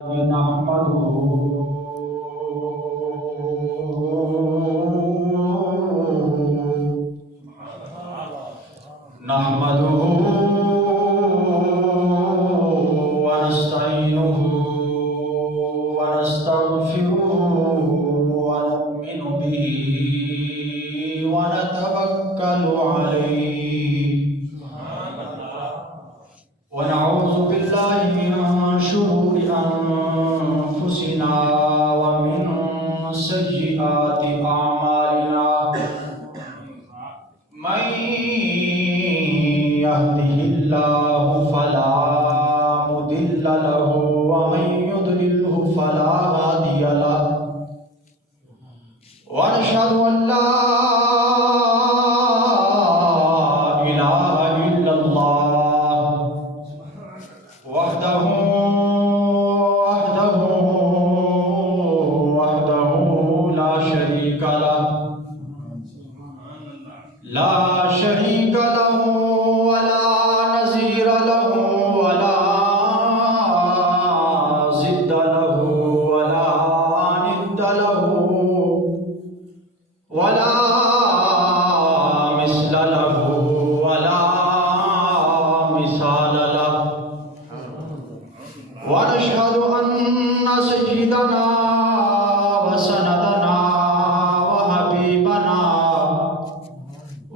نحمده ونستعينه ونستغفره ونؤمن به ونتوكل عليه ونعوذ بالله من شرور أنفسنا ومن سيئات أعمالنا من يهده الله فلا مضل له ومن يضلله فلا هادي له ونشهد أن لا إله إلا الله وحده لا شريك له ولا نظير له ولا ضد له ولا ند له ولا مثل له ولا مثال له ونشهد أن سيدنا وسندنا وحبيبنا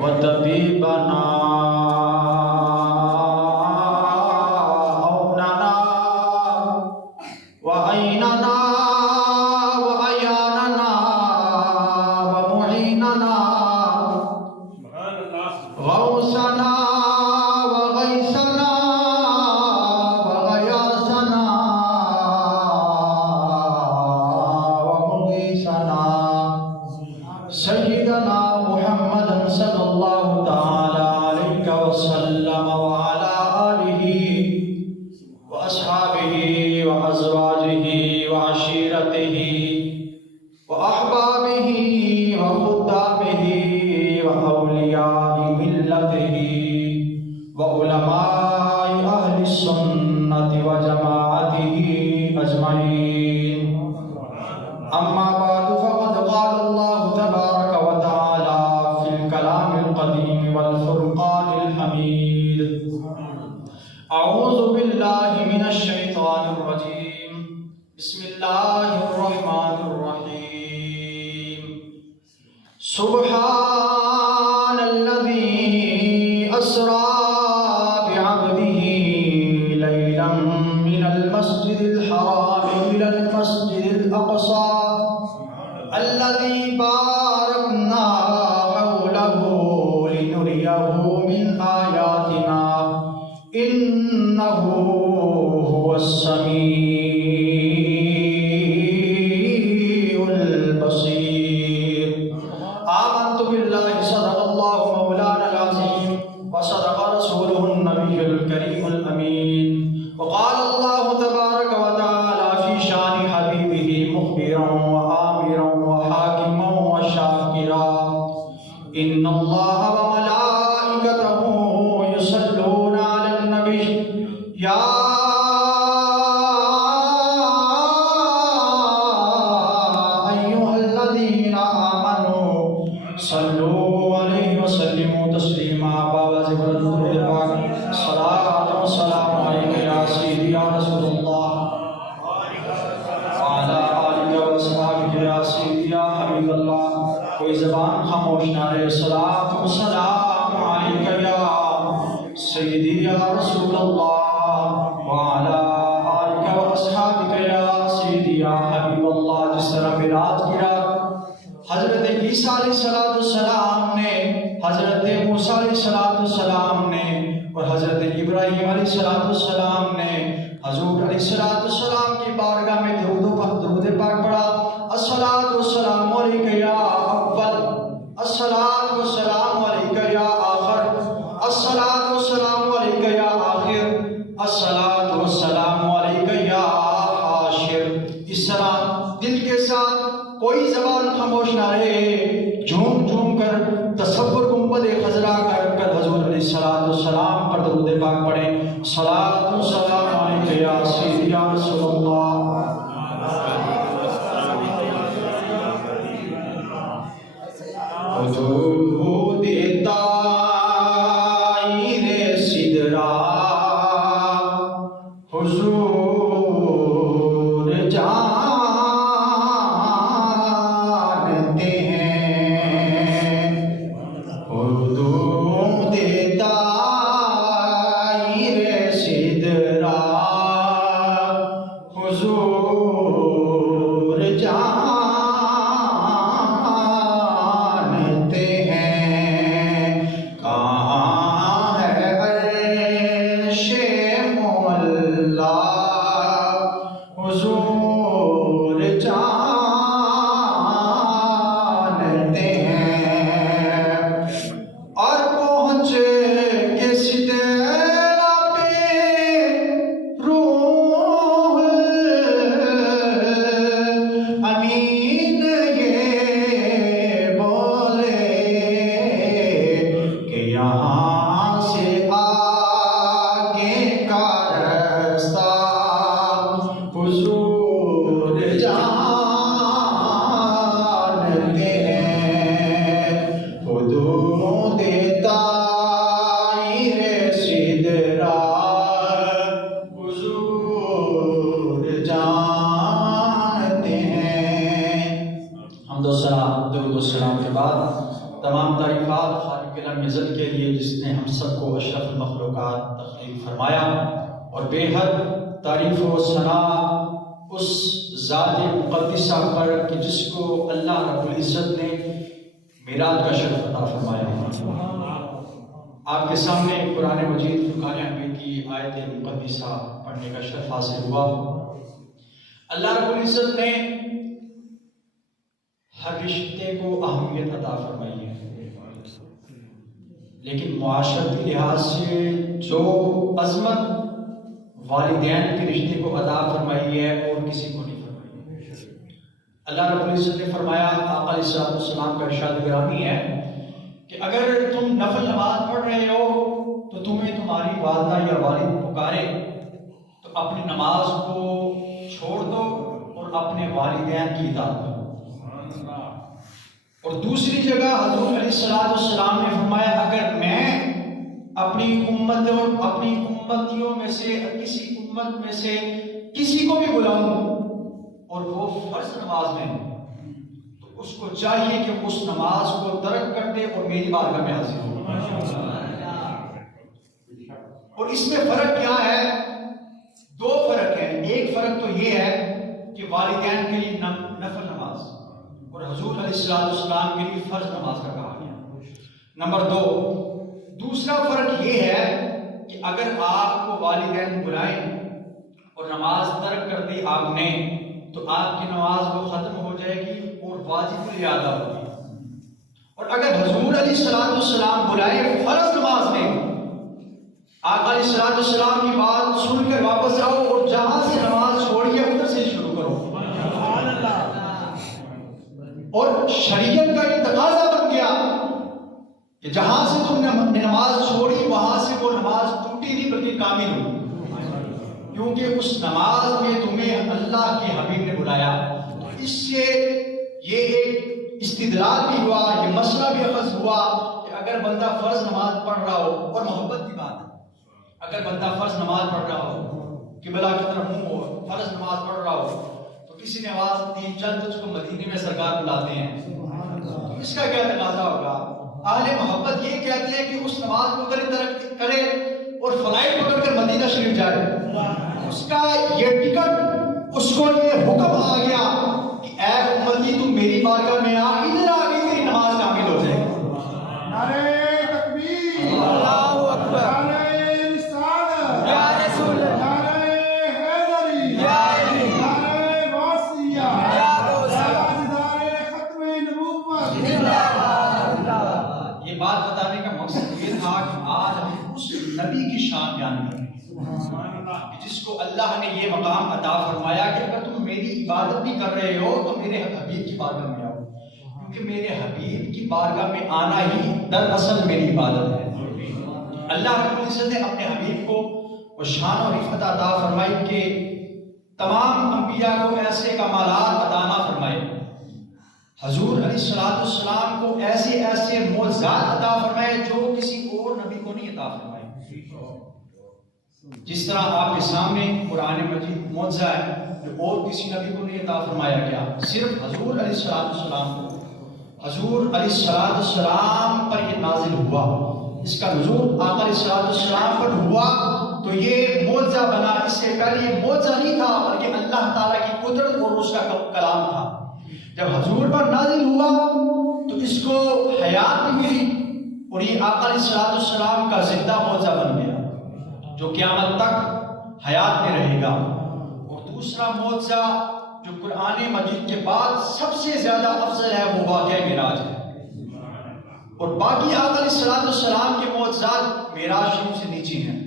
وطبيبنا أوننا وعيننا وعياننا ومعيننا غوثنا وغيثنا وغياثنا ومغيثنا سيدنا محمد صلى الله تعالى عليه وسلم وعلى آله وأصحابه وأزواجه وعشيرته وأحبابه وخدامه وأولياء ملته وعلماء أهل السنة وجماعته أجمعين أما بعد فقد قال الله تبارك وتعالى في الكلام القديم والفرقان الحميد أعوذ بالله من الشيطان الرجيم بسم الله الرحمن الرحيم سبحان الذي أسرى بعبده ليلا من المسجد الحرام إلى المسجد الأقصى الذي باركنا حوله لنريه من آياتنا إنه هو السميع البصير آمنت بالله صدق الله مولانا العظيم وصدق رسوله النبي الكريم الأمين وقال الله تبارك وتعالى في شان حبيبه مخبرا وآمرا وحاكما وشاكرا إن الله وملائكته يصلون على النبي يا أيها الذين آمنوا صلوا عليه وسلموا تسليما بابا ذكر الدعاء صلاة والسلام عليك يا سيدي يا رسول الله وعلى آلك وأصحابك يا سيدي يا حبيب الله کوئی زبان خاموش نہ رہے صلاة والسلام عليك يا سيدي يا رسول الله وعلى آلك وأصحابك يا سيدي يا حبيب الله جس طرح برات کی رات حضرت عیسیٰ علیہ السلام نے حضرت موسیٰ علیہ السلام نے اور حضرت ابراہیم علیہ السلام نے حضور علیہ السلام کی بارگاہ میں درود پاک پڑھا الصلاۃ والسلام علیک یا اول الصلاۃ والسلام علیک یا آخر الصلاۃ والسلام علیک یا آخر الصلاۃ والسلام علیک یا حاشر اس طرح دل کے ساتھ کوئی زبان خاموش نہ رہے جھوم جھوم کر تصور گنبد خضرا کر حضور علیہ السلام پر درود پاک پڑھیں صلاۃ و سلام علیک یا سیدی یا رسول اللہ حضور جانتے ہیں کہاں ہے عرش مولا، حضور جانتے ہیں، اور پہنچ کے سدرہ پہ روح امین یہ بولے کہ یہاں سے آگے کا راستہ حضور جانتے ہیں، حدود طائر سدرہ حضور جانتے ہیں۔ حمد و ثنا، درود و سلام کے بعد تمام تعریفات خالق لم یزل کے لیے جس نے ہم سب کو اشرف المخلوقات تخلیق فرمایا، اور بے حد تعریف و ثنا اس ذات مقدسہ پر کہ جس کو اللہ رب العزت نے میراج کا شرف عطا فرمایا۔ آپ کے سامنے قرآن مجید فرقان حمید کی آیت مقدسہ پڑھنے کا شرف حاصل ہوا۔ اللہ رب العزت نے ہر رشتے کو اہمیت عطا فرمائی ہے، لیکن معاشرتی لحاظ سے جو عظمت والدین کے رشتے کو عطا فرمائی ہے اور کسی کو نہیں فرمائی۔ اللہ رب العزت نے فرمایا، آقا علیہ السلام کا ارشاد گرامی ہے کہ اگر تم نفل نماز پڑھ رہے ہو تو تمہیں تمہاری والدہ یا والد پکارے تو اپنی نماز کو چھوڑ دو اور اپنے والدین کی اطاعت کرو۔ اور دوسری جگہ حضور علیہ السلام نے فرمایا، اگر میں اپنی امت اور اپنی امتیوں میں سے کسی امت میں سے کسی کو بھی بلاؤں اور وہ فرض نماز میں تو اس کو چاہیے کہ اس نماز کو ترک کر دے اور میری بارگاہ میں حاضر ہو۔ اور اس میں فرق کیا ہے؟ دو فرق ہیں۔ ایک فرق تو یہ ہے کہ والدین کے لیے نفل نماز اور حضور علیہ السلام کے لیے فرض نماز کا کہا گیا۔ نمبر دو، دوسرا فرق یہ ہے کہ اگر آپ کو والدین بلائیں اور نماز ترک کر دی آپ نے تو آپ کی نماز وہ ختم ہو جائے گی اور واجب الادا ہوگی، اور اگر حضور علیہ السلام بلائے فرض نماز میں، آقا علیہ السلام کی بات سن کر واپس آؤ اور جہاں سے نماز چھوڑیے ادھر سے شروع کرو۔ اور شریعت کا یہ تقاضا بن گیا کہ جہاں سے تم نے نماز چھوڑی وہاں سے وہ نماز ٹوٹی نہیں بلکہ کامل ہوئی، کیونکہ اس نماز میں تمہیں اللہ کے حبیب نے بلایا۔ اس سے یہ ایک استدلال بھی ہوا، یہ مسئلہ بھی اخذ ہوا کہ اگر بندہ فرض نماز پڑھ رہا ہو، اور محبت کی بات ہے، اگر بندہ فرض نماز پڑھ رہا ہو، قبلہ کی طرف منہ ہو، فرض نماز پڑھ رہا ہو، تو کسی نے آواز دی چل تجھ کو مدینے میں سرکار بلاتے ہیں، تو اس کا کیا تقاضا ہوگا؟ اہل محبت یہ کہتے ہیں کہ اس نماز کو کرے اور فلائٹ پکڑ کر مدینہ شریف جائے۔ اس کا یہ ٹکٹ، اس کو یہ حکم آ گیا کہ اے امتی تم میری بارگاہ میں آ، ادھر آگے تیری نماز کامل ہو جائے۔ نعرہ تکبیر، اللہ اکبر، نعرہ رسالت، یا رسول اللہ، نعرہ حیدری، یا علی، نعرہ غوثیہ، یا غوثیہ، نعرہ ختم نبوت، زندہ باد۔ یہ بات بتانے کا مقصد یہ تھا کہ آج ہم اس نبی کی شان بیان کریں جس کو اللہ نے یہ مقام عطا فرمایا کہ اگر تم میری عبادت بھی کر رہے ہو تو میرے حبیب کی بارگاہ میں آؤ، کیونکہ میرے حبیب کی بارگاہ میں آنا ہی دراصل میری عبادت ہے۔ اللہ رب العزت نے اپنے حبیب کو وہ شان اور عفت عطا فرمائی کہ تمام انبیاء کو ایسے کمالات عطا نہ فرمائے، حضور علیہ السلام کو ایسے ایسے معجزات عطا فرمائے جو کسی اور نبی کو نہیں عطا فرمائے۔ جس طرح آپ کے سامنے قرآن مجید معجزہ ہے جو اور کسی نبی کو نہیں عطا فرمایا گیا، صرف حضور علیہ السلام کو، حضور علیہ السلام پر یہ نازل ہوا۔ اس کا نزول آقا علیہ السلام پر ہوا تو یہ معجزہ بنا. اس سے پہلے یہ معجزہ نہیں تھا بلکہ اللہ تعالیٰ کی قدرت اور اس کا کلام تھا. جب حضور پر نازل ہوا تو اس کو حیات بھی ملی اور یہ آقا علیہ السلام کا زندہ معجزہ بن گیا جو قیامت تک حیات میں رہے گا. اور دوسرا معجزہ جو قرآن مجید کے بعد سب سے زیادہ افضل ہے وہ واقعہ معراج ہے. اور باقی آقا علیہ السلام کے معجزات معراج شریف سے نیچے ہیں.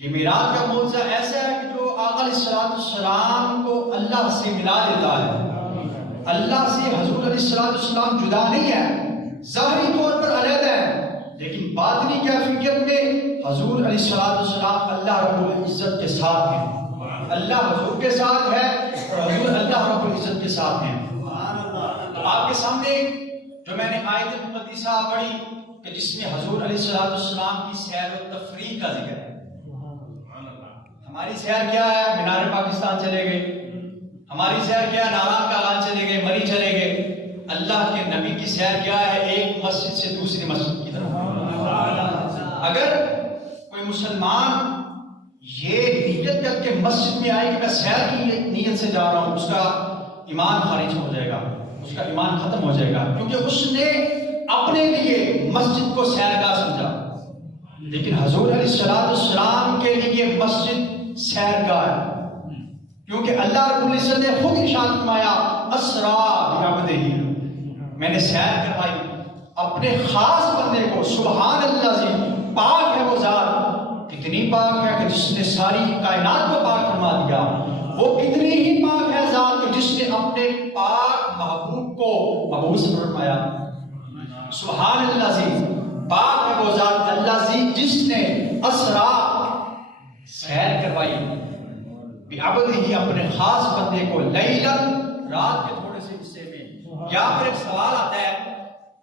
یہ معراج کا معجزہ ایسا ہے کہ جو آقا علیہ السلام کو اللہ سے ملا دیتا ہے. اللہ سے حضور علیہ السلام جدا نہیں ہے, ظاہری طور پر علیحدہ ہے, لیکن باطنی کیفیت میں حضور علیہ السلام اللہ رب العزت کے ساتھ ہیں. اللہ حضور کے ساتھ ہے اور حضور اللہ رب العزت کے ساتھ ہیں. آپ کے سامنے جو میں نے آیت مقدسہ پڑھی کہ جس میں حضور علیہ السلام کی سیر و تفریح کا ذکر ہے. ہماری سیر کیا ہے؟ مینار پاکستان چلے گئے. ہماری سیر کیا ہے؟ ناران کا اعلان چلے گئے, مری چلے گئے. اللہ کے نبی کی سیر کیا ہے؟ ایک مسجد سے دوسری مسجد کی طرف. اگر کوئی مسلمان یہ نیت کر کے مسجد میں آئے کہ میں سیر کی نیت سے جا رہا ہوں, اس کا ایمان خارج ہو جائے گا, اس کا ایمان ختم ہو جائے گا, کیونکہ اس نے اپنے لیے مسجد کو سیرگاہ سمجھا. لیکن حضور علیہ السلام کے لیے مسجد سیرگاہ ہے, کیونکہ اللہ رب العزت نے خود ارشاد فرمایا اسرا بعبدہ, میں نے سیر کروائی اپنے خاص بندے کو. سبحان اللہ جی, پاک ہے وہ ذات, کتنی پاک ہے کہ جس نے ساری کائنات کو پاک فرما دیا. وہ کتنی ہی پاک ہے ذات کہ جس نے اپنے پاک محبوب کو مبعوث فرمایا. سبحان اللہ جی, پاک ہے وہ ذات اللہ جی جس نے اسرا سیر کروائی بعبدہ ہی اپنے خاص بندے کو لیلا, رات کے تھوڑے سے حصے میں. یہاں پر ایک سوال آتا ہے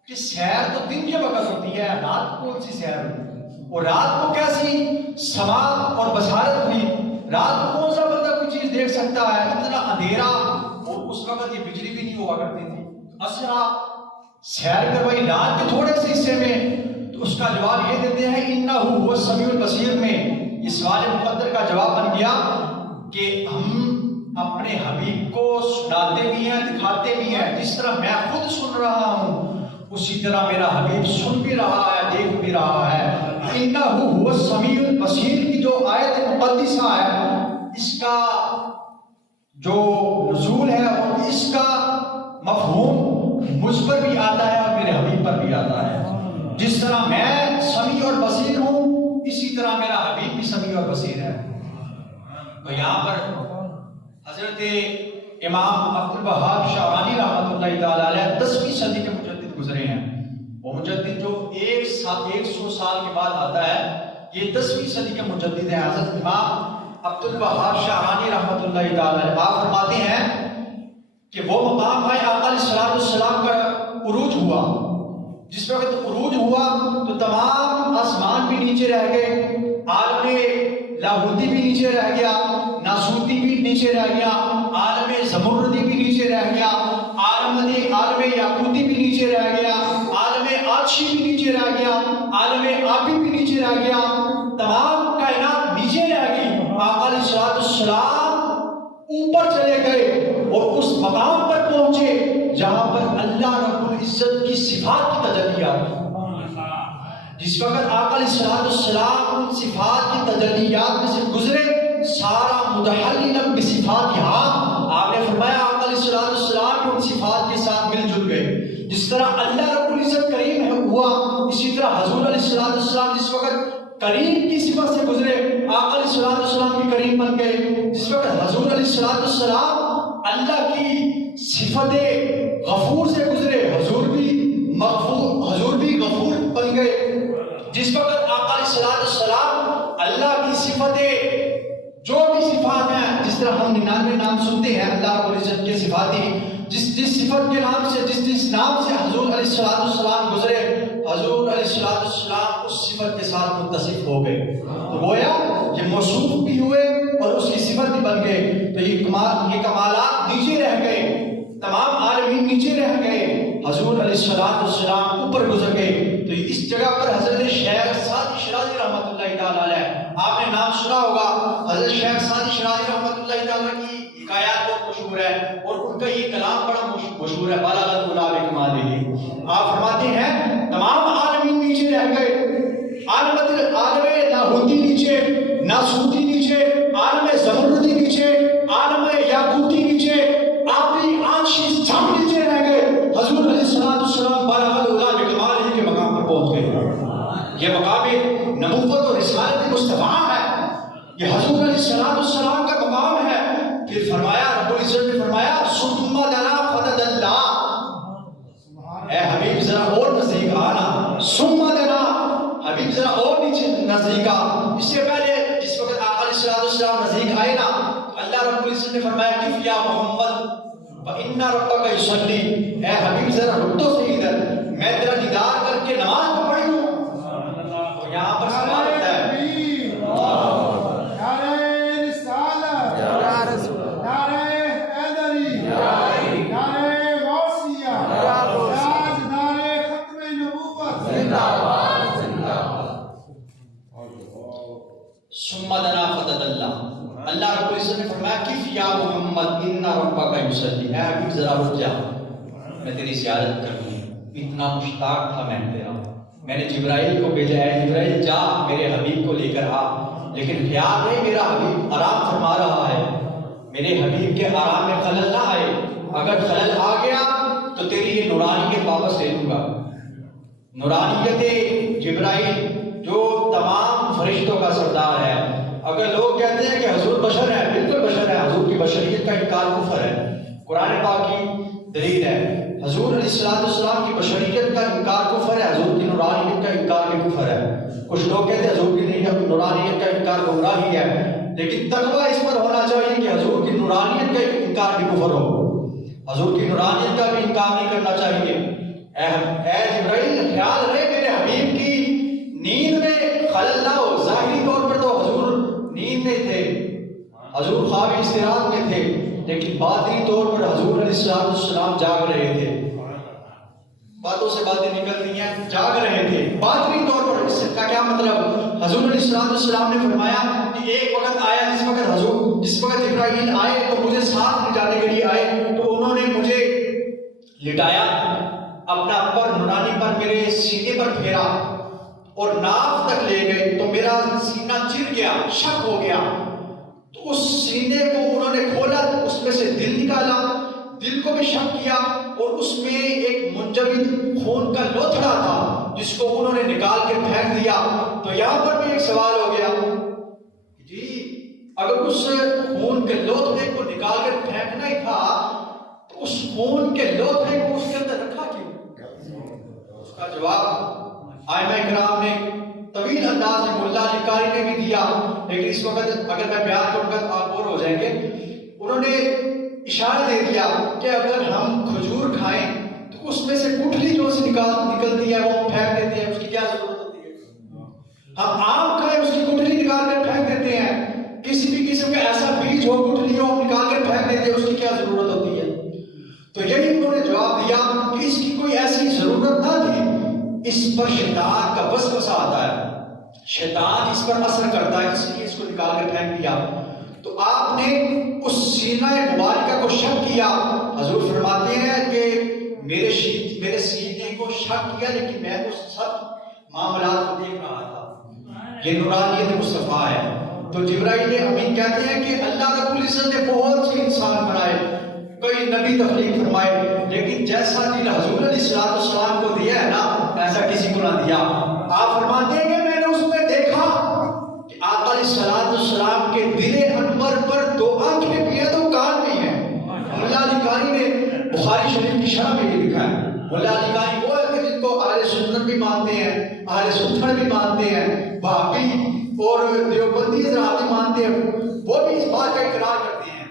کہ سیر تو دن کے وقت ہوتی ہے, رات کون سی سیر ہوتی ہے؟ اور رات کو کیسی سماعت اور بصارت ہوئی؟ رات کو کون سا بندہ کوئی چیز دیکھ سکتا ہے؟ اتنا اندھیرا, اور اس وقت یہ بجلی بھی نہیں ہوا کرتی تھی. اسرا سیر کروائی رات کے تھوڑے سے حصے میں. تو اس کا جواب یہ دیتے ہیں انہ هو السمیع البصیر میں. یہ سوال مقدر کا جواب بن گیا کہ ہم اپنے حبیب کو سناتے بھی ہیں, دکھاتے بھی ہیں. جس طرح میں خود سن رہا ہوں اسی طرح میرا حبیب سن بھی رہا ہے, دیکھ بھی رہا ہے. انہ هو السمیع البصیر کی جو آیت مقدسہ ہے, اس کا جو نزول ہے اور اس کا مفہوم مجھ پر بھی آتا ہے اور میرے حبیب پر بھی آتا ہے. جس طرح میں سمیع اور بصیر ہوں اسی طرح میرا حبیب بھی سمیع اور بصیر ہے. تو یہاں پر حضرت امام عبدالوہاب شعرانی رحمۃ اللہ تعالی علیہ 10ویں صدی کے مجدد گزرے ہیں. وہ مجدد جو 100 سال کے بعد آتا ہے, یہ 10ویں صدی کے مجدد ہیں حضرت امام عبدالوہاب شعرانی رحمۃ اللہ تعالی علیہ. آپ فرماتے ہیں کہ وہ مقام ہے آقا علیہ السلام کا عروج ہوا. جس وقت عروج ہوا تو تمام آسمان بھی نیچے رہ گئے, عالم لاہوتی بھی نیچے رہ گیا, ناسوتی بھی نیچے رہ گیا, عالم زمردی بھی نیچے رہ گیا, عالم یاقوتی بھی نیچے رہ گیا, عالم آتشی بھی نیچے رہ گیا, عالم آبی بھی نیچے رہ گیا. تمام کائنات نیچے رہ گئی. آقا علیہ السلام اوپر چلے گئے اور اس مقام پر پہنچے جہاں پر اللہ رب العزت کی صفات کی تجلیات. جس وقت آقا علیہ السلام ان صفات کی تجلیات میں سے گزرے, سارا متحللا بصفاتہا, آپ نے فرمایا آقا علیہ السلام ان صفات کے ساتھ مل جل گئے. جس طرح اللہ رب العزت کریم ہوا, اسی طرح حضور علیہ السلام جس وقت کریم کی صفت سے گزرے آقا علیہ السلام بھی کریم بن گئے. جس وقت حضور علیہ السلام اللہ کی صفت غفور سے گزرے, حضور بھی غفور بن گئے. جس وقت آقا علیہ السلام اللہ کی صفتیں جو بھی صفات ہیں, جس طرح ہم 99 نام سنتے ہیں اللہ رب العزت کے صفاتی, جس صفت کے نام سے جس نام سے حضور علیہ السلام گزرے, حضور علیہ السلام اس صفت کے ساتھ متصف ہو گئے. تو گویا یہ موصوف بھی ہوئے اور اس کی صفت بھی بن گئے. تو یہ کمالات نیچے رہ گئے, تمام عالمین نیچے رہ گئے, حضور علیہ السلام اوپر گزر گئے. تو اس جگہ پر حضرت شیخ سعدی شیرازی رحمۃ اللہ تعالی علیہ, آپ نے نام سنا مشہور ہے اور ان کا یہ کلام بڑا مشہور ہے، بلغت العلا بکمالہ۔ آپ فرماتے ہیں تمام عالمین نیچے رہ گئے، عالم لاہوتی نیچے، ناسوتی نیچے، عالم زمردی نیچے، عالم یاقوتی نیچے، آبی آنشی سب نیچے رہ گئے، حضور علیہ السلام بلغت العلا بکمالہ کے مقام پر پہنچ گئے۔ یہ مقام نبوت اور رسالت مصطفیٰ ہے، یہ حضور علیہ السلام کا مقام ہے۔ پھر فرمایا رب العزت نے فرمایا ثم دنا فتدلا، اے حبیب ذرا اور نزدیک آنا، ثم دنا، حبیب ذرا اور نیچے نزدیک آ۔ اس سے پہلے جس وقت آقا علیہ السلام نزدیک آئے نا، اللہ رب العزت نے فرمایا کف یا محمد فإن ربک یصلی، اے حبیب ذرا رک تو صحیح ادھر، میں تیرا دیدار کر کے نماز پڑھ لوں۔ تو یہاں پر سوال ہوتا ہے ثم دنا فتدلا، اللہ رب العزت نے فرمایا کف یا محمد ان ربک یصلی، اے حبیب ذرا رک جا، میں تیری زیارت کروں، اتنا مشتاق تھا میں تیرا۔ میں نے جبرائیل کو بھیجا ہے، جبرائیل جا میرے حبیب کو لے کر آ، لیکن خیال نہیں میرا حبیب آرام فرما رہا ہے، میرے حبیب کے آرام میں خلل نہ آئے، اگر خلل آ گیا تو تیری یہ نورانیت واپس لے لوں گا۔ نورانیت جبرائیل جو تمام فرشتوں کا سردار ہے، اگر لوگ کہتے ہیں کہ حضور بشر ہے، بالکل بشر ہے، حضور کی بشریت کا انکار کفر ہے۔ قرآن پاک کی دلیل ہے، حضور علیہ السلام کی بشریت کا انکار کفر ہے، حضور کی نورانیت کا انکار بھی کفر ہے۔ کچھ لوگ کہتے ہیں حضور کی نورانیت کا انکار گمراہی ہے، لیکن تقویٰ اس پر ہونا چاہیے کہ حضور کی نورانیت کا انکار بھی کفر ہو، حضور کی نورانیت کا بھی انکار نہیں کرنا چاہیے۔ اے جبرائیل خیال رہے میرے حبیب کی نیند میں خلل نہ ہو۔ ظاہری طور پر تو حضور نیند میں تھے، حضور خواب استراحت میں تھے، لیکن باطنی طور پر حضور علیہ السلام جاگ رہے تھے۔ باتوں سے باتیں نکل رہی ہیں، جاگ رہے تھے باطنی طور پر۔ اس کا کیا مطلب؟ حضور علیہ السلام نے فرمایا کہ ایک وقت آیا جس وقت جبرائیل آئے تو مجھے ساتھ لے جانے کے لیے آئے، تو انہوں نے مجھے لٹایا، اپنا پر نورانی پر میرے سینے پر پھیرا اور ناف تک لے گئے، تو میرا سینہ چر گیا، شک ہو گیا، تو اس سینے کو انہوں نے کھولا، اس میں سے دل نکالا، دل کو بھی شک کیا، اور اس میں ایک منجمد خون کا لوتھڑا تھا جس کو انہوں نے نکال کے پھینک دیا۔ تو یہاں پر بھی ایک سوال ہو گیا، جی اگر اس خون کے لوتھڑے کو نکال کر پھینکنا ہی تھا تو اس خون کے لوتھڑے کو اس کے اندر رکھا کیوں؟ اس کا جواب ائمہ کرام نے طویل انداز میں، ملا علی قاری نے بھی دیا، لیکن اس وقت اگر میں بیان کروں گا آپ بور ہو جائیں گے۔ انہوں نے اشارہ دے دیا کہ اگر ہم کھجور کھائیں تو اس میں سے گٹھلی جو سے نکلتی ہے وہ پھینک دیتے ہیں، اس کی کیا ضرورت ہوتی ہے؟ ہم آم کھائیں اس کی گٹھلی نکال کر پھینک دیتے ہیں، کسی بھی قسم کا ایسا بیج ہو گٹھلی ہو نکال کر پھینک دیتے ہیں، اس کی کیا ضرورت ہوتی ہے؟ تو یہی انہوں نے جواب دیا کہ اس کی کوئی ایسی ضرورت نہ تھی، اس پر شیطان کا وسوسہ آتا ہے، شیطان اس پر اثر کرتا ہے، اس لیے اس کو نکال کر پھینک دیا۔ تو آپ نے اس سینہ مبارکہ کو شک کیا۔ حضور فرماتے ہیں کہ میرے سینے کو شک کیا، لیکن میں تو سب معاملات کو دیکھ رہا تھا۔ یہ نورانیت مصطفیٰ ہے۔ تو جبرائیل امین کہتے ہیں کہ اللہ رب العزت نے بہت سے انسان بنائے، کئی نبی تخلیق فرمائے، لیکن جیسا دل حضور علیہ السلام کو دیا ہے نا، ایسا کسی کو نہ دیا۔ آپ فرماتے ہیں کہ میں نے اس میں دیکھا کہ آقا علیہ السلام کے دل انور پر 2 آنکھیں بھی ہیں، 2 کان بھی ہیں۔ ملا علی قاری نے بخاری شریف کی شرح میں یہ لکھا ہے۔ ملا علی قاری وہ ہے کہ جن کو اہل سنت بھی مانتے ہیں، اہل سنت بھی مانتے ہیں، وہابی اور دیوبندی حضرات بھی مانتے ہیں، وہ بھی اس بات کا اقرار کرتے ہیں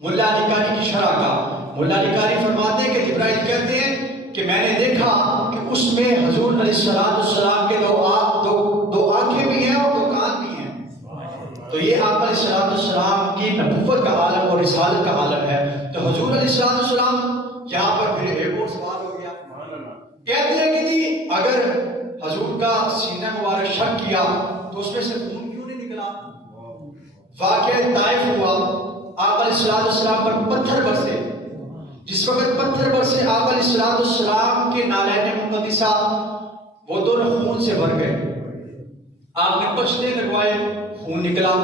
ملا علی قاری کی شرح کا۔ ملا علی قاری فرماتے ہیں کہ جبرائیل کہتے ہیں کہ میں نے دیکھا کہ اس میں حضور علیہ السلام کے 2 آنکھیں بھی ہیں اور 2 کان بھی ہیں۔ تو یہ آپ علیہ السلام کی نبوت کا عالم اور رسالت کا عالم ہے۔ تو حضور علیہ السلام یہاں پر پھر ایک اور سوال ہو گیا، کہتے ہیں کہ جی اگر حضور کا سینہ مبارک شک کیا تو اس میں سے خون کیوں نہیں نکلا؟ واقعہ طائف ہوا، آقا علیہ السلام پر پتھر برسے، جس وقت پتھر برسے آقا علیہ السلام کے نالین مقدسہ وہ دونوں خون سے بھر گئے، آپ نے پچھتے لگوائے، خون نکلا۔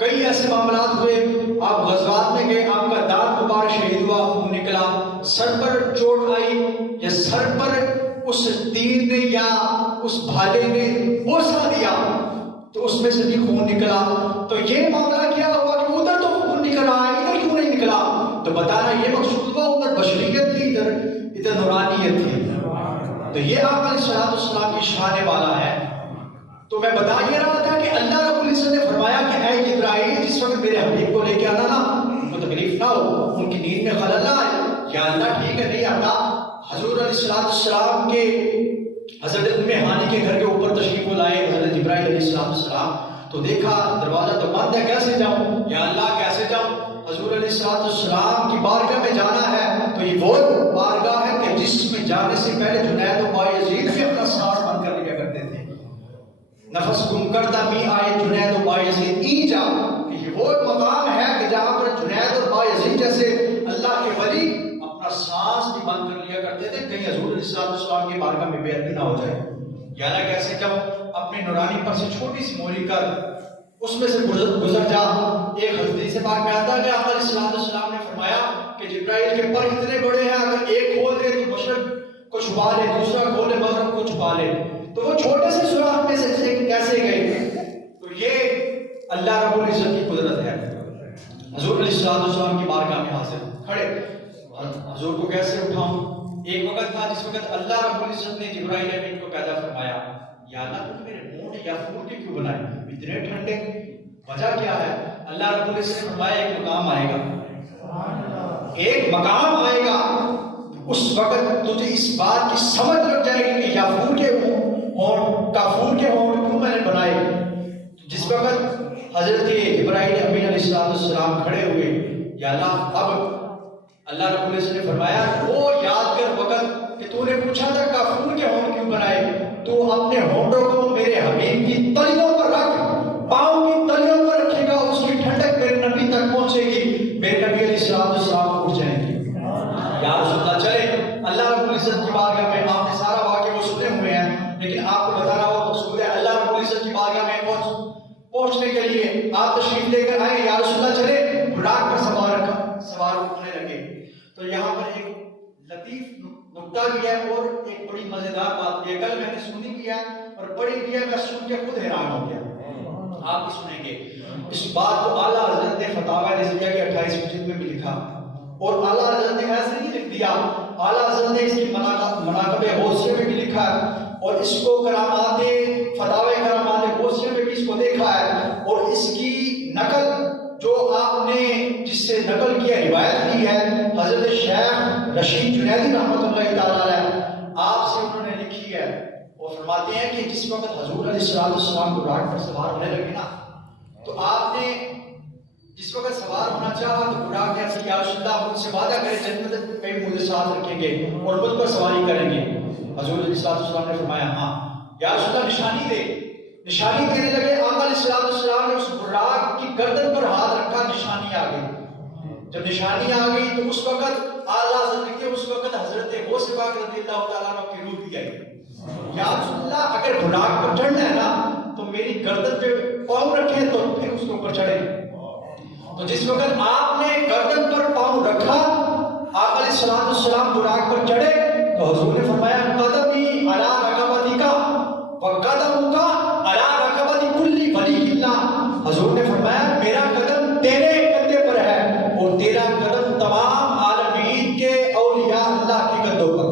کئی ایسے معاملات ہوئے، آپ غزوات میں گئے، آپ کا دانت مبارک شہید ہوا، خون نکلا، سر پر چوٹ آئی یا سر پر اس تیر نے یا اس بھالے نے بوسہ دیا تو اس میں سے بھی خون نکلا۔ تو یہ معاملہ کیا ہوا کہ ادھر تو خون نکل رہا ہے، ادھر کیوں نہیں نکلا؟ تو بتانا یہ مقصود ہوا، ادھر بشریت تھی، ادھر نورانیت تھی۔ تو یہ آقا علیہ السلام کی شان والا ہے۔ تو میں بتا یہ رہا تھا کہ اللہ رب العزت نے فرمایا کہ اے جبرائیل، جس وقت میرے حبیب کو لے کے آنا نا، ان کو تکلیف نہ ہو، ان کی نیند میں خلل نہ آئے۔ یا اللہ ٹھیک ہے نہیں آتا۔ حضور علیہ السلام کے حضرت ام ہانی کے گھر کے اوپر تشریف لائے حضرت جبرائیل علیہ السلام، تو دیکھا دروازہ تو بند ہے، کیسے جاؤں؟ یا اللہ کیسے جاؤں؟ حضور علیہ السلام کی بارگاہ میں جانا ہے تو یہ وہ بارگاہ ہے کہ جس میں جانے سے پہلے جنید و بایزید بھی اپنا سانس بند کر لیا کرتے تھے۔ نفس گم کردہ می آئے جنید و بایزید ای جا، کہ یہ وہ مقام ہے کہ جہاں پر جنید اور بایزید جیسے اللہ کے ولی اپنا سانس بھی بند کر لیا کرتے تھے، کہیں حضور علیہ السلام کی بارگاہ میں بے ادبی نہ ہو جائے۔ یعنی کیسے جب اپنے نورانی پر سے چھوٹی سی موری کر اس میں سے گزر جا۔ ایک حدیث پاک میں آتا ہے کہ آقا علیہ السلام نے فرمایا کہ جبرائیل کے پر اتنے بڑے ہیں، اگر ایک کھول دے تو مشرق کو چھپا لے، دوسرا کھولے مغرب کو چھپا لے، تو وہ چھوٹے سے سوراخ میں سے کیسے گئے؟ تو یہ اللہ رب العزت کی قدرت ہے۔ حضور علیہ السلام کی بارگاہ میں حاضر کھڑے، حضور کو کیسے اٹھاؤں؟ ایک وقت تھا جس وقت اللہ رب العزت نے جبرائیل امین کو پیدا فرمایا، یا اللہ تم میرے مونڈ یا پھول کے کیوں بنائے اتنے ٹھنڈے؟ وجہ کیا ہے؟ اللہ رب العزت نے فرمایا ایک مقام آئے گا، ایک مقام آئے گا، اس وقت تجھے اس بات کی سمجھ لگ جائے گی کہ یا پھول کے ہونٹ کا پھول کے ہونٹ کیوں میں نے بنائے۔ جس وقت حضرت جبرائیل امین علیہ السلام کھڑے ہوئے، یا اللہ اب اللہ رب العزت نے فرمایا وہ یاد کر وقت کہ تو نے پوچھا تھا کافور کے ہونٹ کیوں بنائے، تو اپنے ہونٹوں کو میرے حبیب کی تلیوں پر رکھ، پاؤں کی تلیوں پر رکھے گا، اس کی ٹھنڈک میرے نبی تک پہنچے گی، میرے نبی علیہ السلام اٹھ جائیں گے۔ یا رسول اللہ چلے اللہ رب العزت کی بارگاہ میں، آپ نے سارا واقعہ وہ سنے ہوئے ہیں، لیکن آپ کو بتانا وہ مقصود ہے اللہ رب العزت کی بارگاہ میں پہنچنے کے لیے آپ تشریف لے کر آئے۔ یا رسول اللہ چلے بڑاک پر سوار ہونے لگے۔ تو یہاں پر ایک لطیف نکتہ بھی ہے اور ایک بڑی مزیدار بات بھی ہے، کل میں نے سنی بھی ہے اور پڑھی بھی ہے، میں سن کے خود حیران ہو گیا، آپ بھی سنیں گے۔ اس بات کو اعلیٰ حضرت نے فتاوی نظریہ کے 28 جلد میں بھی لکھا، اور اعلیٰ حضرت نے ایسے نہیں لکھ دیا، اعلیٰ حضرت نے اس کی مناقب غوثیہ میں بھی لکھا ہے، اور اس کو کرامات فتاوی کرامات غوثیہ میں بھی اس کو دیکھا ہے، اور اس کی نقل جو آپ نے جس سے نقل کیا روایت کی ہے حضرت شیخ رشید جنیدی رحمۃ اللہ تعالیٰ علیہ، آپ سے انہوں نے لکھی ہے، اور فرماتے ہیں کہ جس وقت حضور علیہ السلام کو راٹ پر سوار ہونے لگے نا، تو آپ نے جس وقت سوار ہونا چاہا تو براق نے عرض کیا یا رسول اللہ مجھ سے وعدہ کرے جنت میں مجھے ساتھ رکھیں گے اور مجھ پر سواری کریں گے۔ حضور علیہ السلام نے فرمایا ہاں۔ یا رسول اللہ نشانی دے، نشانی دینے لگے، آقا علیہ السلام نے اس براق کی گردن پر ہاتھ رکھا، نشانی آ گئی۔ جب نشانی آ گئی تو اس وقت اعلیٰ حضرت کے اس وقت حضرت غوث پاک رضی اللہ تعالیٰ عنہ کی روح بھی آئی۔ یا رسول اللہ اگر براق پر چڑھنا ہے نا تو میری گردن پہ پاؤں رکھیں تو پھر اس کے اوپر چڑھیں۔ تو جس وقت آپ نے گردن پر پاؤں رکھا، آقا علیہ السلام براق پر چڑھے تو حضور نے فرمایا قدمی علی رکبتک وقدمک علی رکبت کل ولی اللہ۔ حضور نے فرمایا میرا قدم تیرے کندھے پر ہے اور تیرا قدم تمام عالمین کے اولیاء اللہ کے کندھوں پر۔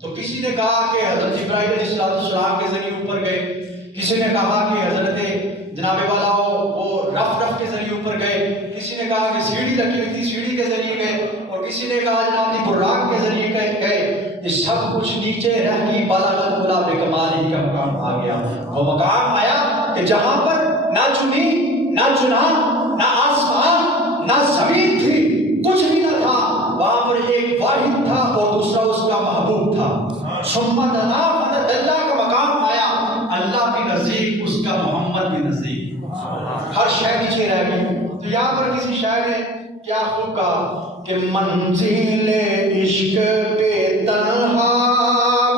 تو کسی نے کہا کہ حضرت جبرائیل علیہ السلام کے ذریعے اوپر گئے، کسی نے کہا کہ حضرت جناب والا وہ رف کے ذریعے اوپر گئے، کسی نے کہا کہ سیڑھی لگی ہوئی تھی سیڑھی کے ذریعے گئے، اور کسی نے کہا جناب جی براق کے ذریعے گئے۔ یہ سب کچھ نیچے رہ کی بلغت العلا بکمالہ کا مقام آ گیا۔ وہ مقام آیا کہ جہاں پر نہ چنی نہ چنا نہ آسمان نہ زمین تھی، کچھ بھی نہ تھا، وہاں پر ایک واحد تھا اور دوسرا اس کا محبوب تھا۔ ثم دنا فتدلی کا مقام آیا، اللہ بھی نزدیک، اس کا محمد بھی نزدیک، ہر شے نیچے رہ گئی۔ تو یہاں پر کسی شاعر نے کیا خوب کہا کہ منزل عشق پہ تنہا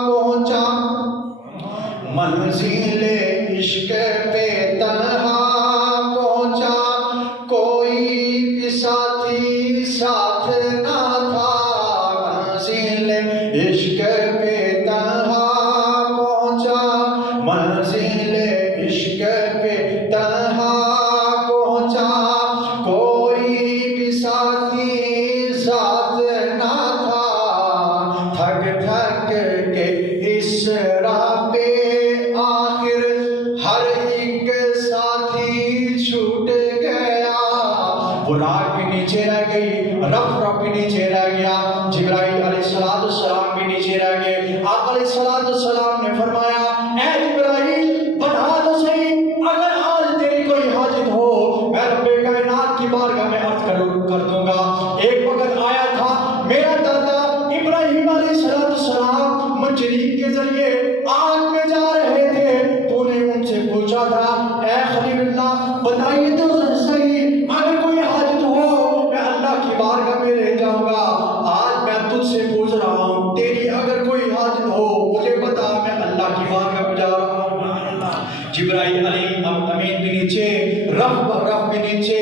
پہنچا، منزل عشق پہ تنہا پہنچا، کوئی بھی ساتھی ساتھ نہ تھا، منزل عشق پہ تنہا پہنچا، منزل عشق پہ تنہا پہنچا، کوئی بھی ساتھی ساتھ نہ تھا، تھک تھک کے اس راہ پہ آخر ہر ایک ساتھی چھوٹ گیا، براق بھی نیچے رہ گئی، رف بھی نیچے رہ گیا، جبرائیل علیہ السلام بھی نیچے رہ گئے۔ آقا علیہ السلام نے فرمایا اے جبرائیل بتا تو صحیح، اگر آج تیری کوئی حاجت ہو میں رب کائنات کی بارگاہ میں عرض کر دوں گا۔ ایک وقت آیا تھا میرا دادا ابراہیم علیہ السلام منجنیق کے ذریعے آگ میں جا رہے تھے، تو نے ان سے پوچھا تھا اے خلیل اللہ بتائیے تو صحیح، اگر کوئی حاجت ہو میں اللہ کی بارگاہ میں لے جاؤں گا۔ آج میں تجھ سے پوچھ رہا ہوں تیری اگر کوئی حاجت ہو مجھے بتا، میں اللہ کی بارگاہ میں جا رہا ہوں۔ جبرائیل علیہ امین بھی نیچے، رف بھی نیچے،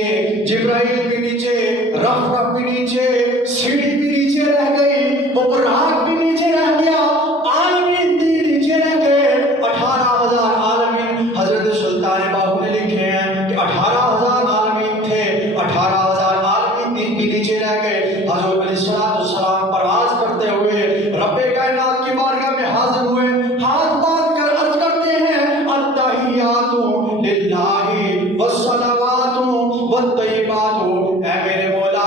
جبرائیل بھی نیچے، رف بھی نیچے، سیڑھی بھی نیچے رہ گئی، وہ براق بھی نیچے رہ گیا، عالمین بھی نیچے رہ گئے۔ 18,000 عالمین حضرت سلطان باہو نے لکھے ہیں کہ 18,000 عالمین تھے، 18,000 عالمین بھی نیچے رہ گئے۔ حضور علیہ السلام پرواز کرتے ہوئے رب کائنات کی بارگاہ میں حاضر ہوئے، ہاتھ باندھ کر عرض کرتے ہیں التحیات للہ والصلوات والطیبات، اے میرے مولا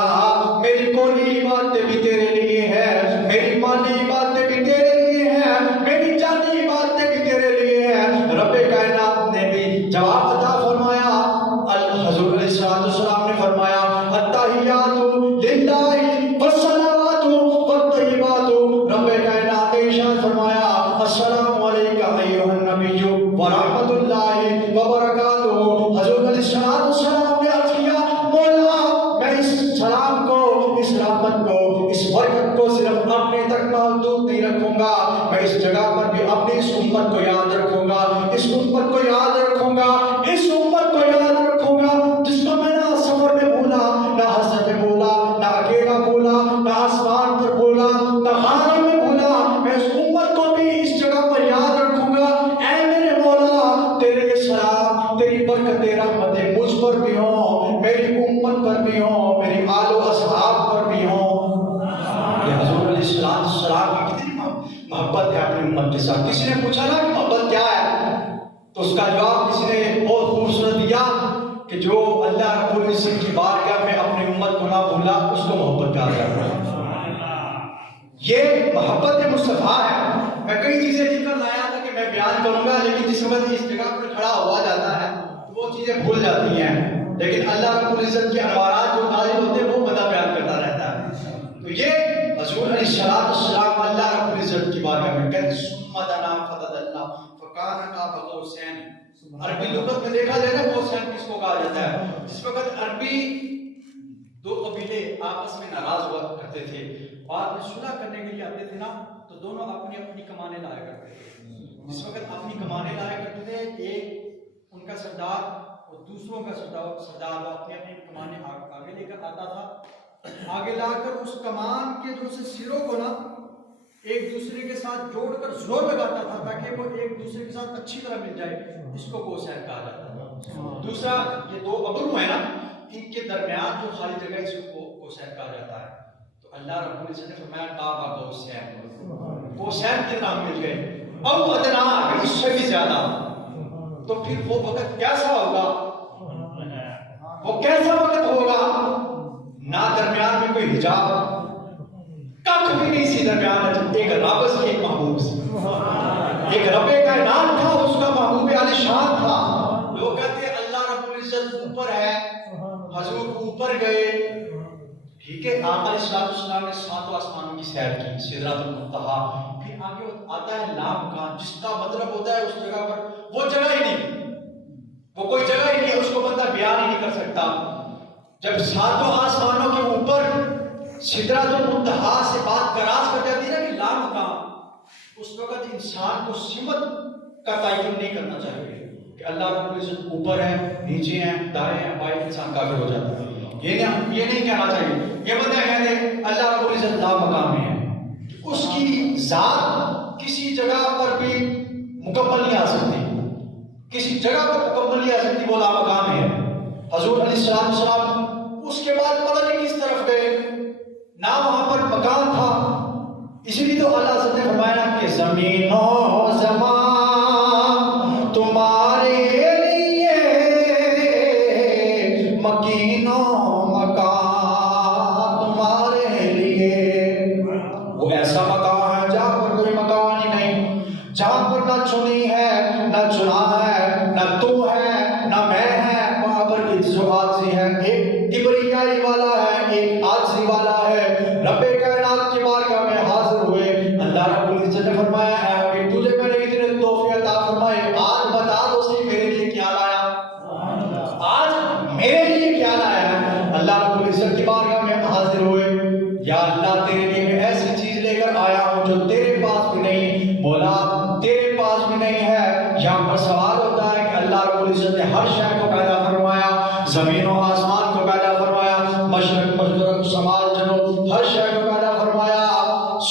میری کولی باتیں بھی تیرے لیے ہیں، میری مالی باتیں بھی تیرے لیے ہیں، میری جانی باتیں بھی تیرے لیے ہیں۔ رب کائنات نے بھی جواب عطا فرمایا، حضور علیہ السلام نے فرمایا التحیات للہ والصلوات والطیبات، رب کائنات نے ارشاد فرمایا السلام علیکہ ایھا النبی ورحمۃ اللہ وبرکاتہ۔ حضور علیہ السلام نے عرض کیا مولا میں اس سلام کو، اس رحمت کو، اس برکت کو صرف اپنے تک محدود نہیں رکھوں گا، میں اس جگہ پر بھی اپنی اس امت کو یاد رکھوں گا، اس امت کو یاد رکھوں گا، اس امت کو یاد رکھوں گا جس کو میں نہ سفر میں بھولا، نہ حسن میں بھولا، نہ اکیلا بھولا، نہ آسمان پر بھولا، نہ غار میں بھولا، میں اس امت کو بھی اس جگہ پر یاد رکھوں گا۔ اے میرے مولا تیرے سلام، تیری برکتیں رحمتیں مجھ پر بھی ہوں، میری امت پر بھی ہوں، میری آل و اصحاب پر بھی ہوں۔ یہ حضور علیہ السلام کی کتنی محبت ہے اپنی امت کے ساتھ۔ کسی نے پوچھا نا کہ محبت کیا ہے، تو اس کا جواب کسی نے بہت خوبصورت دیا کہ جو اللہ رب العزت کی بارگاہ میں اپنی امت کو نہ بھولا اس کو محبت کہا جاتا ہے۔ یہ محبت مصطفیٰ ہے۔ میں کئی چیزیں لکھ کر لایا تھا کہ میں بیان کروں گا، لیکن جس وقت اس جگہ پر کھڑا ہوا جاتا ہے تو وہ چیزیں بھول جاتی ہیں، لیکن اللہ رب العزت کے انوارات جو نازل ہوتے ہیں وہ بندہ بیان کرتا رہتا ہے۔ تو یہ حضور علیہ السلام اللہ رب العزت کی بارگاہ میں کہتے ثم دنا فتدلی فکان قاب قوسین۔ عربی لغت میں دیکھا جائے نا قوسین کس کو کہا جاتا ہے؟ جس وقت عربی دو قبیلے آپس میں ناراض ہوا کرتے تھے، بعد میں صلح کرنے کے لیے آتے تھے نا، تو دونوں اپنی اپنی کمانیں لایا کرتے تھے۔ جس وقت اپنی کمانیں لایا کرتے تھے، ایک ان کا سردار اور دوسروں کا سردار وہ اپنی اپنی کمانیں آگے لے کر آتا تھا، آگے لا کر اس کمان کے جو سے سروں کو نا ایک دوسرے کے ساتھ جوڑ کر زور لگاتا تھا تاکہ وہ ایک دوسرے کے ساتھ اچھی طرح مل جائے، اس کو قوسین کہا جاتا تھا۔ دوسرا یہ دو ابرو ہیں نا، ان کے درمیان جو خالی جگہ ہے اس کو قوسین کہا جاتا ہے۔ تو اللہ رب العزت نے فرمایا قاب قوسین، قوسین کے نام مل گئے، او ادنا اس سے بھی زیادہ۔ تو پھر وہ وقت کیسا ہوگا، وہ کیسا وقت ہوگا، نہ درمیان میں کوئی حجاب، کچھ بھی نہیں سی درمیان میں، ایک رب سے ایک محبوب سے، ایک رب کائنات تھا، اس کا محبوب عالی شان تھا۔ لوگ کہتے ہیں اللہ رب العزت اوپر ہے، حضور اوپر گئے، ٹھیک ٹھیک ہے، آقا علیہ السلام نے 7 آسمانوں کی سیر کی، سدرۃ المنتہا، پھر آگے آتا ہے لامکان، جس کا مطلب ہوتا ہے اس جگہ پر وہ جگہ ہی نہیں، وہ کوئی جگہ ہی نہیں ہے، اس کو بندہ بیان ہی نہیں کر سکتا۔ جب 7 آسمانوں کے اوپر سدرۃ المنتہا سے بات کراس کر جاتی ہے نا کہ لامکان، اس وقت انسان کو سمت کا تعین نہیں کرنا چاہیے کہ اللہ رب العزت اوپر ہے، نیچے ہیں، دائیں ہیں، بائیں، انسان کافر ہو جاتا ہے۔ یہ نہیں کہنا چاہیے۔ یہ بندہ کہتے ہیں اللہ رب العزت لا مقام ہے، اس کی ذات کسی جگہ پر بھی مکمل نہیں آ سکتی، کسی جگہ پر مکمل نہیں آ سکتی، وہ لا مقام ہے۔ حضور علیہ السلام اس کے بعد پتہ نہیں کس طرف گئے، نہ وہاں پر مکان تھا، اسی لیے تو اللہ حضرت نے فرمایا کہ زمین و زمان تمہارے لیے، مکین و مکان تمہارے لیے۔ وہ ایسا مکان ہے جہاں پر کوئی مکان ہی نہیں، جہاں پر نہ چنی ہے، نہ چنا ہے، نہ تو ہے، نہ میں ہے، وہاں پر جو عاجزی ہے، ایک کبریائی والا ہے، ایک عاجزی والا ہے۔ رب کائنات کی بارگاہ میں حاضر ہوئے، اللہ رب العزت نے فرمایا اے حبیب تجھے میں نے اتنے تحفے عطا فرمائے، آج بتا دو صحیح میرے لیے کیا لایا، آج میرے لیے کیا لایا ہے۔ اللہ رب العزت کی بارگاہ میں حاضر ہوئے، یا اللہ تیرے لیے میں ایسی چیز لے کر آیا ہوں جو تیرے پاس بھی نہیں، بولا تیرے پاس بھی نہیں ہے۔ یہاں پر سوال ہوتا ہے کہ اللہ رب العزت نے ہر شے کو پیدا فرمایا، زمین و آسمان کو پیدا فرمایا، مشرق مغرب شمال جنوب ہر شے کو پیدا فرمایا،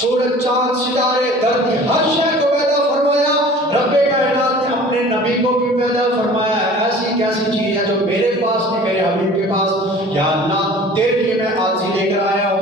سورج چاند ستارے دھرتی ہر شے کو پیدا فرمایا، رب کائنات نے اپنے نبی کو بھی پیدا فرمایا۔ ایسی کیسی چیز ہے جو میرے پاس نہیں، میرے حبیب کے پاس؟ یا اللہ تیرے لیے میں عاجزی لے کر آیا ہوں۔